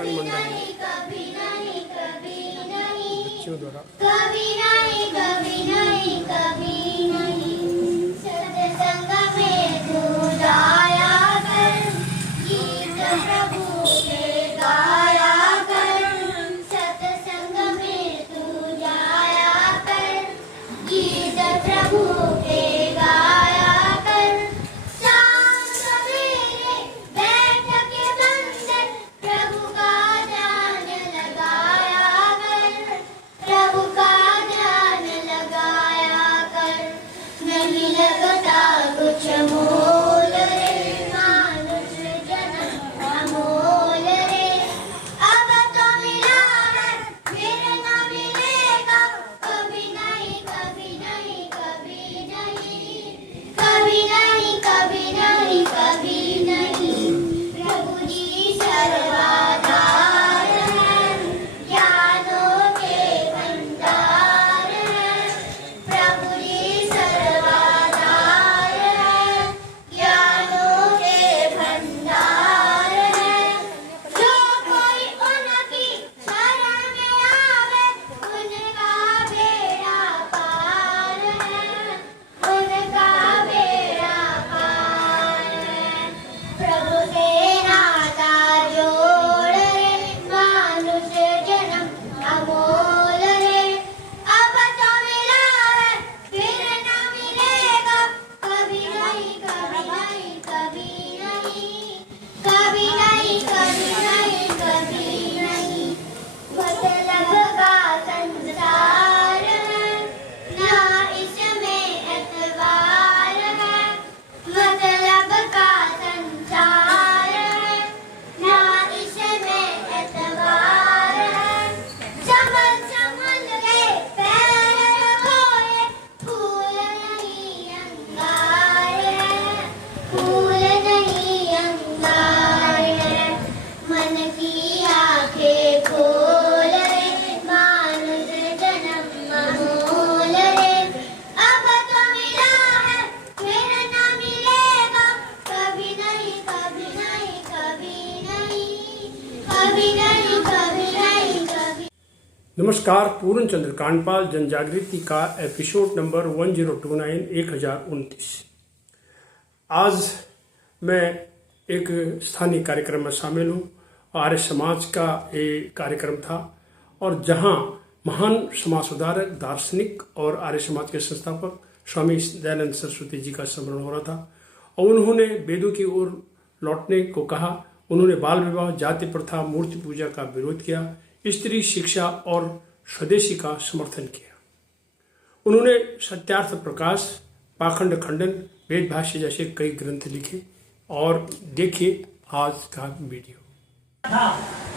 भाषण मंडली बच्चों द्वारा सत्संग में तू जाया कर, गीत प्रभु के गाया कर। सत्संग में तू जाया कर, गीत प्रभु के गाया कर। शाम सवेरे बैठ के मंदिर प्रभु का ध्यान लगाया कर, प्रभु का ध्यान लगाया कर। नहीं लगता कुछ मोल रे, मानुष जन्म अमोल रे। अब तो मिला है फिर न मिलेगा, कभी नहीं कभी नहीं कभी नहीं, कभी नहीं कभी नहीं कभी नहीं। प्रभु जी सर्वाधार हैं, ज्ञानों के भंडार हैं। प्रभु जी सर्वाधार हैं, ज्ञानों के भंडार हैं। जो कोई उनकी शरण में आवे, उनका बेड़ा पार है, उनका बेड़ा पार है। प्रभु से नाता जोड़ रे, मानुष जन्म अमोल रे। अब तो मिला है फिर न मिलेगा, कभी नहीं कभी नहीं कभी नहीं, कभी नहीं कभी नहीं कभी नहीं। मतलब का संसार है, ना इसमें एतबार है। मतलब का संसार है, ना इसमें एतबार है। संभल संभल के पैर रखोए, फूल नहीं अंगार है, फूल नहीं अंगार है। मन की आंखें खोल रे, मानुष जन्म अमोल रे। अब तो मिला है फिर न मिलेगा, कभी नहीं कभी नहीं कभी नहीं, कभी नहीं कभी नहीं कभी। नमस्कार। पूर्ण चंद्र कांडपाल जन जागृति का एपिसोड नंबर 1029 1029। आज मैं एक स्थानीय कार्यक्रम में शामिल हूँ। आर्य समाज का ये कार्यक्रम था और जहाँ महान समाज सुधारक, दार्शनिक और आर्य समाज के संस्थापक स्वामी दयानंद सरस्वती जी का स्मरण हो रहा था और उन्होंने वेदों की ओर लौटने को कहा। उन्होंने बाल विवाह, जाति प्रथा, मूर्ति पूजा का विरोध किया, स्त्री शिक्षा और स्वदेशी का समर्थन किया। उन्होंने सत्यार्थ प्रकाश, पाखंड खंडन, वेद भाष्य जैसे कई ग्रंथ लिखे। और देखिए आज का वीडियो। था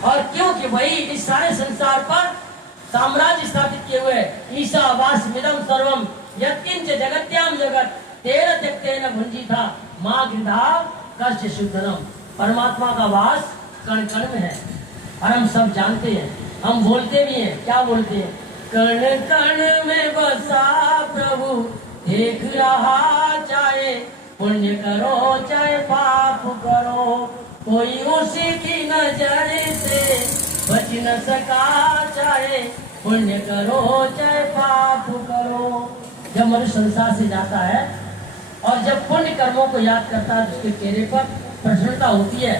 और क्योंकि वही इस सारे संसार पर साम्राज्य स्थापित किए हुए ईशावास्यमिदं सर्वम यत्किंच जगत्याम जगत तेन त्यक्तेन भुंजी था माँ गृधा कश्च शुद्धनम। परमात्मा का वास कण कण में है और हम सब जानते हैं, हम बोलते भी हैं। क्या बोलते हैं? कण कण में बसा प्रभु देख रहा, चाहे पुण्य करो चाहे पाप करो, कोई उसी की नजर से बच न सका, चाहे पुण्य करो चाहे पाप करो। जब मनुष्य संसार से जाता है और जब पुण्य कर्मों को याद करता है, उसके चेहरे पर प्रसन्नता होती है।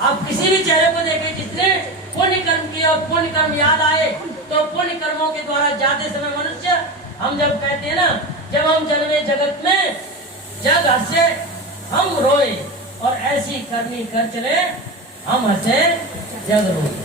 आप किसी भी चेहरे को देखें जिसने पुण्य कर्म किया और पुण्य कर्म याद आए, तो पुण्य कर्मों के द्वारा जाते समय मनुष्य, हम जब कहते हैं ना, जब हम जन्मे जगत में जग हंसे हम रोए और ऐसी करनी कर चले हम हंसे जग रोए।